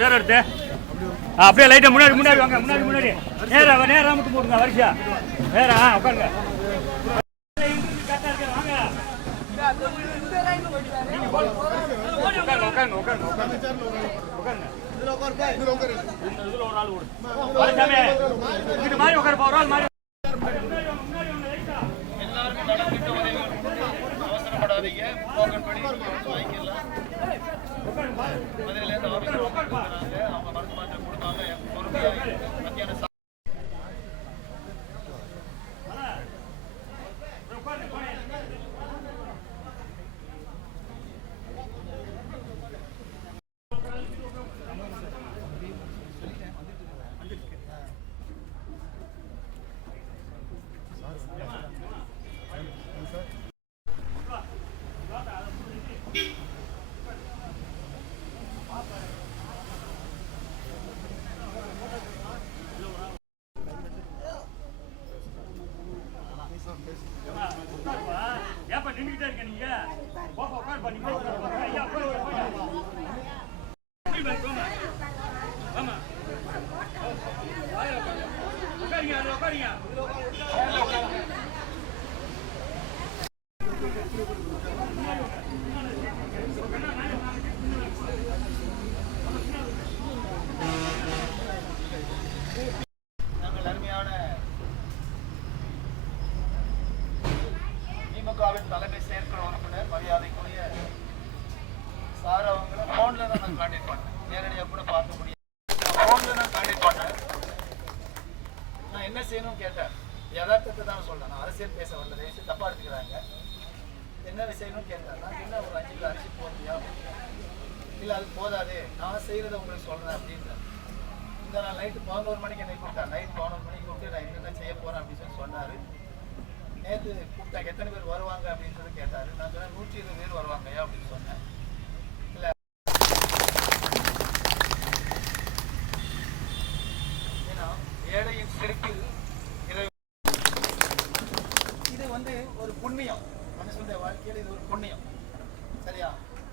சேர் எடுத்து அப்படியே லைட்டா முன்னாடி முன்னாடி வாங்க முன்னாடி முன்னாடி நேரா வா, நேரா மட்டும் போடுங்க வரிசா நேரா ஆ, உட்காருங்க ஒரு ஆள் ஓடு. நைட்டு பதினோரு மணிக்கு என்னை கூப்பிட்டார் நைட் பதினோரு மணிக்கு கூப்பிட்டு நான் என்னென்ன செய்ய போகிறேன் அப்படின்னு சொல்லி சொன்னார். நேற்று கூப்பிட்டாங்க எத்தனை பேர் வருவாங்க அப்படின்னு சொல்லி கேட்டார். நான் சொன்னேன் நூற்றி இருபது பேர் வருவாங்கய்யா அப்படின்னு சொன்னேன். இல்லை. ஏன்னா ஏழையின் செருக்கில் இறை இது வந்து ஒரு புண்ணியம். மனுஷனுடைய வாழ்க்கையில் இது ஒரு புண்ணியம். சரியா?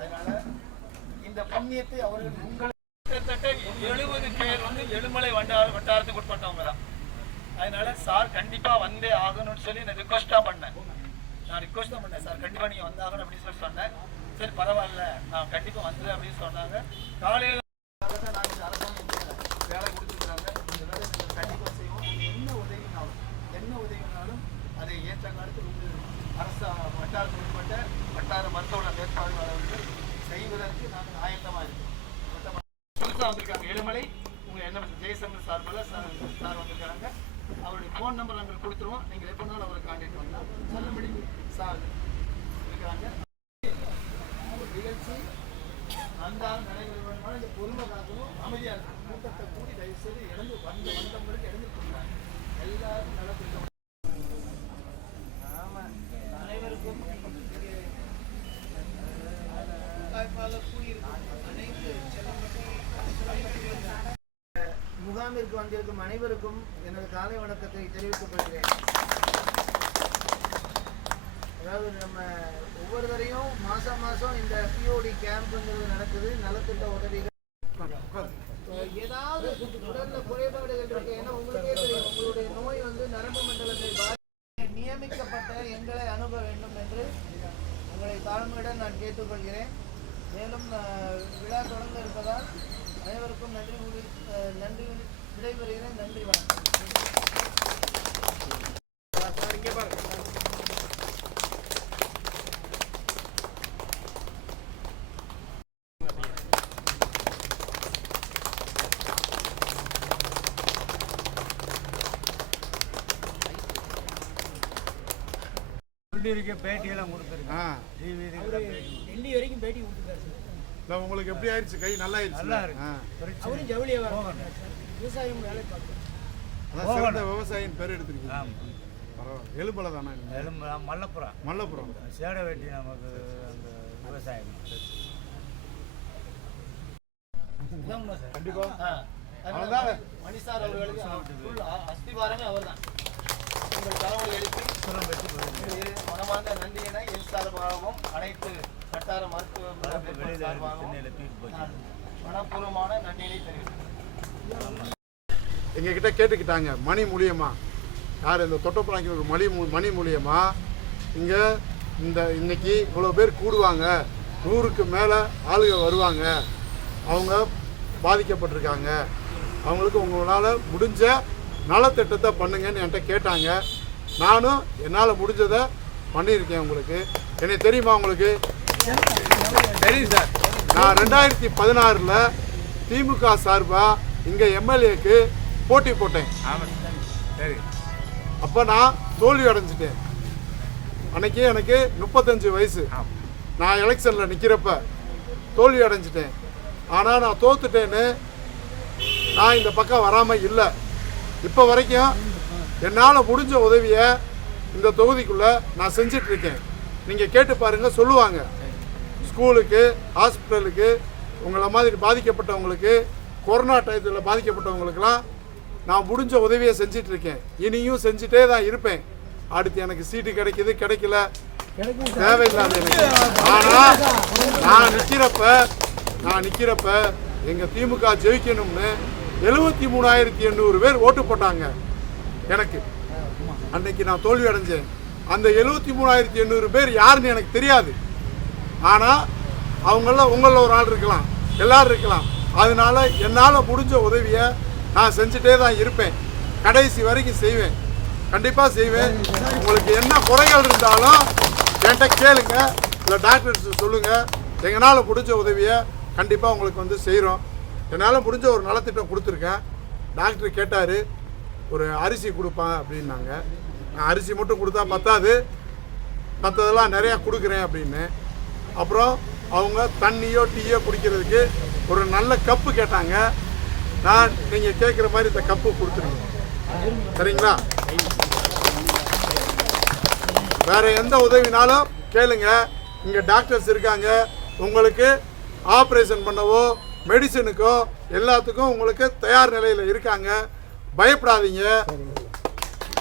அதனால இந்த புண்ணியத்தை அவர்கள் உங்கள் கிட்டத்தட்ட எழுபது பேர் வந்து எழுமலை வண்டார வட்டாரத்துக்கு உட்பட்டவங்க தான். அதனால சார் கண்டிப்பா வந்தே ஆகணும்னு சொல்லி நான் ரிக்வஸ்டா பண்ணேன். நான் ரிக்வஸ்ட் தான் பண்ணேன். சார் கண்டிப்பா நீங்க வந்தாகணும் அப்படின்னு சொல்லி சொன்னேன். சரி பரவாயில்ல. நான் கண்டிப்பா வந்துடுறேன் அப்படின்னு சொன்னாங்க. காலையில தான் நாங்க இந்த அரசாங்கம் எங்களுக்கு வேலை கொடுத்துருக்காங்க இந்த வேலை நாங்க கண்டிப்பா செய்வோம் நீங்க என்ன உதவினாலும் என்ன உதவினாலும் அதை ஏற்ற காலத்தில் உங்கள் அரசு வட்டாரத்தில் உட்பட்ட வட்டார மருத்துவ மேற்பார்வையாளர்கள் செய்வதற்கு நாங்கள் ஆயத்தமாக இருக்கோம் மொத்தமா புதுசாக வந்திருக்காங்க ஏழுமலை உங்கள் என்ன ஜெய்சங்கர் சார்பில் சார் சார் வந்திருக்காங்க. அவருடைய ஃபோன் நம்பர் நாங்கள் கொடுத்துருவோம். நீங்கள் எப்போனாலும் அவரை காண்டாக்ட் பண்ணலாம். நல்லபடி சார் இருக்கிறாங்க நிகழ்ச்சி நிகழ்ச்சி நடைபெற நடைபெறுவதனால இந்த பொறுமை காக்கணும் அமைதியாக இருக்கும் கூட்டத்தை கூடி தயவு செய்து இழந்து வந்த வந்தவங்களுக்கு இறந்து கொடுக்குறாங்க எல்லாரும் நலத்திட்டம் ஆமா அனைவருக்கும் முகாமிற்கு வந்திருக்கும் அனைவருக்கும் எனது காலை வணக்கத்தை தெரிவித்துக் கொள்கிறேன். அதாவது நம்ம ஒவ்வொருவரையும் மாசம் மாசம் இந்த பிஓடி கேம்ப்ங்கிறது நடக்குது. நலத்திட்ட உதவிகள். ஏதாவது உடல்ல குறைபாடுகள் இருக்கு ஏன்னா உங்களுக்கே தெரியும் உங்களுடைய நோய் வந்து நரம்பு மண்டலத்தை பாதி நியமிக்கப்பட்ட எங்களை அணுக வேண்டும் என்று உங்களை தாழ்மையுடன் நான் கேட்டுக்கொள்கிறேன். மேலும் விழா தொடங்க இருப்பதால் அனைவருக்கும் நன்றி நன்றி விடைபெறுகிறேன் நன்றி வணக்கம் பேட்டியெல்லாம் கொடுத்துருக்கேன் டிவி டெல்லி வரைக்கும் பேட்டி கொடுத்துருக்காரு இல்லை உங்களுக்கு எப்படி ஆயிடுச்சு கை நல்லா ஆயிடுச்சு நல்லா இருக்கு. அவரும் ஜவுளியாக விவசாயம் வேலை பார்க்குறாரு அதான் சிறந்த விவசாயின்னு பேர் எடுத்திருக்கீங்க. பரவாயில்ல. எலும்பலை தானே? எலும்பு மல்லப்புறம் மல்லபுரம் சேடை வெட்டி நமக்கு அந்த விவசாயம். இதான் உண்மை சார். கண்டிப்பா. ஆ. அதனால மணி சார் அவர்களுக்கு full அ- அஸ்திவாரமே அவர்தான். உங்கள் தலைவலி எழுப்பி சுரம் வெட்டி போகுது இது மனமார்ந்த நன்றியினை என் சார்பாகவும் அனைத்து வட்டார மருத்துவ மனப்பூர்வமான நன்றியினை தெரிவிக்கிறேன் எங்ககிட்ட கேட்டுக்கிட்டாங்க மணி மூலியமா. யார் இந்த தொட்டப்புறாங்க ஒரு மணி மணி மூலியமா? இங்கே இந்த இன்னைக்கு இவ்வளோ பேர் கூடுவாங்க. நூறுக்கு மேலே ஆளுங்க வருவாங்க. அவங்க பாதிக்கப்பட்டிருக்காங்க. அவங்களுக்கு உங்களால் முடிஞ்ச நலத்திட்டத்தை பண்ணுங்கன்னு என்கிட்ட கேட்டாங்க. நானும் என்னால் முடிஞ்சதை பண்ணியிருக்கேன் உங்களுக்கு. எனக்கு தெரியுமா உங்களுக்கு? தெரியும் சார். நான் ரெண்டாயிரத்தி பதினாறில் திமுக சார்பாக இங்கே எம்எல்ஏக்கு போட்டி போட்டேன். சரி. அப்போ நான் தோல்வி அடைஞ்சிட்டேன். அன்னைக்கு எனக்கு முப்பத்தஞ்சு வயசு. நான் எலெக்ஷனில் நிற்கிறப்ப தோல்வி அடைஞ்சிட்டேன். ஆனால் நான் தோத்துட்டேன்னு நான் இந்த பக்கம் வராமல் இல்லை. இப்போ வரைக்கும் என்னால் முடிஞ்ச உதவியை இந்த தொகுதிக்குள்ளே நான் செஞ்சிட்டு இருக்கேன் நீங்கள் கேட்டு பாருங்கள் சொல்லுவாங்க. ஸ்கூலுக்கு ஹாஸ்பிட்டலுக்கு உங்களை மாதிரி பாதிக்கப்பட்டவங்களுக்கு கொரோனா டயத்தில் பாதிக்கப்பட்டவங்களுக்கெல்லாம் நான் முடிஞ்ச உதவியை செஞ்சிட்டு இருக்கேன் இனியும் செஞ்சுட்டே தான் இருப்பேன். அடுத்து எனக்கு சீட்டு கிடைக்குது கிடைக்கல. தேவையில்லாத எனக்கு ஆனால் நான் நிற்கிறப்ப நான் நிற்கிறப்ப எங்கள் திமுக ஜெயிக்கணும்னு எழுபத்தி மூணாயிரத்தி எண்ணூறு பேர் ஓட்டு போட்டாங்க. எனக்கு. அன்னைக்கு நான் தோல்வி அடைஞ்சேன். அந்த எழுபத்தி மூணாயிரத்தி எண்ணூறு பேர் யாருன்னு எனக்கு தெரியாது. ஆனால் அவங்கள உங்களில் ஒரு ஆள் இருக்கலாம். எல்லோரும் இருக்கலாம். அதனால என்னால் முடிஞ்ச உதவியை நான் செஞ்சுட்டே தான் இருப்பேன். கடைசி வரைக்கும் செய்வேன். கண்டிப்பாக செய்வேன். உங்களுக்கு என்ன குறைகள் இருந்தாலும் என்கிட்ட கேளுங்க. இல்லை டாக்டர்ஸ் சொல்லுங்கள் எங்களால் முடிஞ்ச உதவியை கண்டிப்பாக உங்களுக்கு வந்து செய்கிறோம் என்னால் முடிஞ்ச ஒரு நலத்திட்டம் கொடுத்துருக்கேன். டாக்டர் கேட்டார் ஒரு அரிசி கொடுப்பேன் அப்படின்னாங்க. நான் அரிசி மட்டும் கொடுத்தா பத்தாது. மற்றதெல்லாம் நிறையா கொடுக்குறேன் அப்படின்னு. அப்புறம் அவங்க தண்ணியோ டீயோ குடிக்கிறதுக்கு ஒரு நல்ல கப்பு கேட்டாங்க. நான் நீங்கள் கேட்குற மாதிரி இந்த கப்பு கொடுத்துருங்க. சரிங்களா? வேற எந்த உதவினாலும் கேளுங்க. இங்கே டாக்டர்ஸ் இருக்காங்க. உங்களுக்கு ஆப்ரேஷன் பண்ணவோ மெடிசனுக்கோ எல்லாத்துக்கும் உங்களுக்கு தயார் நிலையில் இருக்காங்க. பயப்படாதீங்க.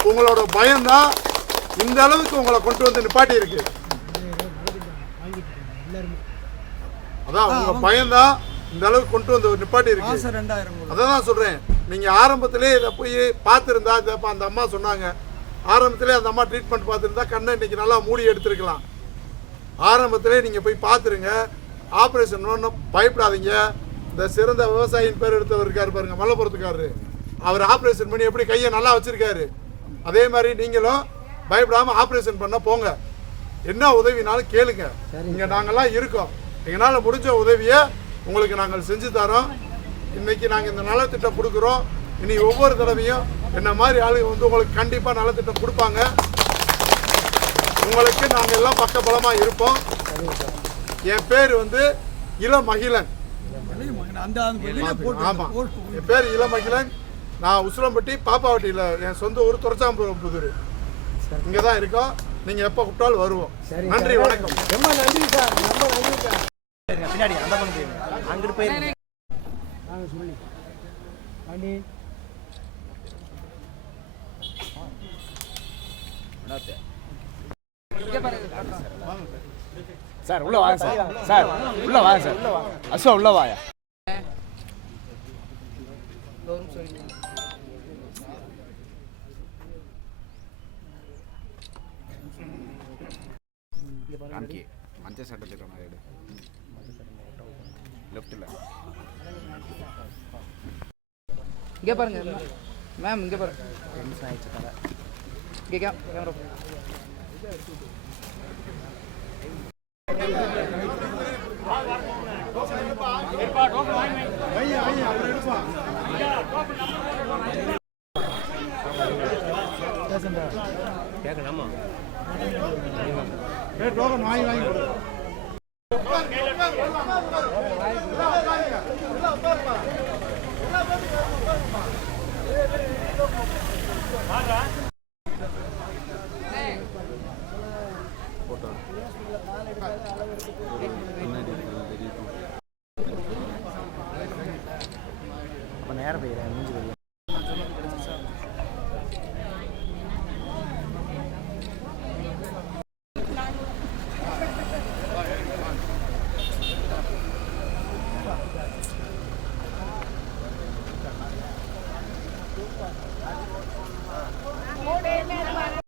உங்களோட பயம்தான் இந்த அளவுக்கு உங்களை கொண்டு வந்து நிப்பாட்டி இருக்கு அதான் உங்க பயம்தான் இந்த அளவுக்கு கொண்டு வந்து நிப்பாட்டி இருக்கு ரெண்டாயிரம் அதான் தான் சொல்றேன். நீங்க ஆரம்பத்திலே இதை போய் பார்த்துருந்தா இப்ப அந்த அம்மா சொன்னாங்க. ஆரம்பத்திலே அந்த அம்மா ட்ரீட்மெண்ட் பார்த்துருந்தா கண்ணை இன்னைக்கு நல்லா மூடி எடுத்திருக்கலாம். ஆரம்பத்திலே நீங்க போய் பார்த்துருங்க. ஆப்ரேஷன் ஒன்றும் பயப்படாதீங்க. இந்த சிறந்த விவசாயியின் பேர் எடுத்தவர் இருக்காரு பாருங்க மல்லபுரத்துக்காரரு. அவர் ஆப்ரேஷன் பண்ணி எப்படி கையை நல்லா வச்சிருக்காரு. அதே மாதிரி நீங்களும் பயப்படாம ஆப்ரேஷன் பண்ண போங்க. என்ன உதவினாலும் கேளுங்க. இங்க நாங்கெல்லாம் இருக்கோம். எங்களால் முடிஞ்ச உதவியை உங்களுக்கு நாங்கள் செஞ்சு தரோம். இன்னைக்கு நாங்கள் இந்த நலத்திட்டம் கொடுக்குறோம். இனி ஒவ்வொரு தடவையும் என்ன மாதிரி ஆளுங்க வந்து உங்களுக்கு கண்டிப்பாக நலத்திட்டம் கொடுப்பாங்க. உங்களுக்கு நாங்கள் எல்லாம் பக்கபலமாக இருப்போம். என் பேர் வந்து இளமகிழன். ஆமாம் என் பேர் இளமகிழன். நான் உசிலம்பட்டி பாப்பாவட்டியில் என் சொந்த ஊர் துறச்சாம்புரம் புதூர். இங்கே தான் இருக்கோம். நீங்கள் எப்போ கூப்பிட்டாலும் வருவோம். நன்றி வணக்கம். ரொம்ப நன்றி சார். பின்னாடி அந்த பண்ணி அங்கிட்டு போயிருங்க சொல்லி பாண்டி சார் உள்ள வாங்க சார். சார் உள்ள வாங்க சார். அசோ உள்ள வாயா. மஞ்சள் சட்டை திட்டம் எடு. லெஃப்ட்டில் இங்கே பாருங்க மேம் இங்கே பாருங்க. இங்கே கே கேமரா ஏ டோக்கன் வாங்கி வாங்கி அப்போ நேரம் போயிடுறேன் முடிஞ்சு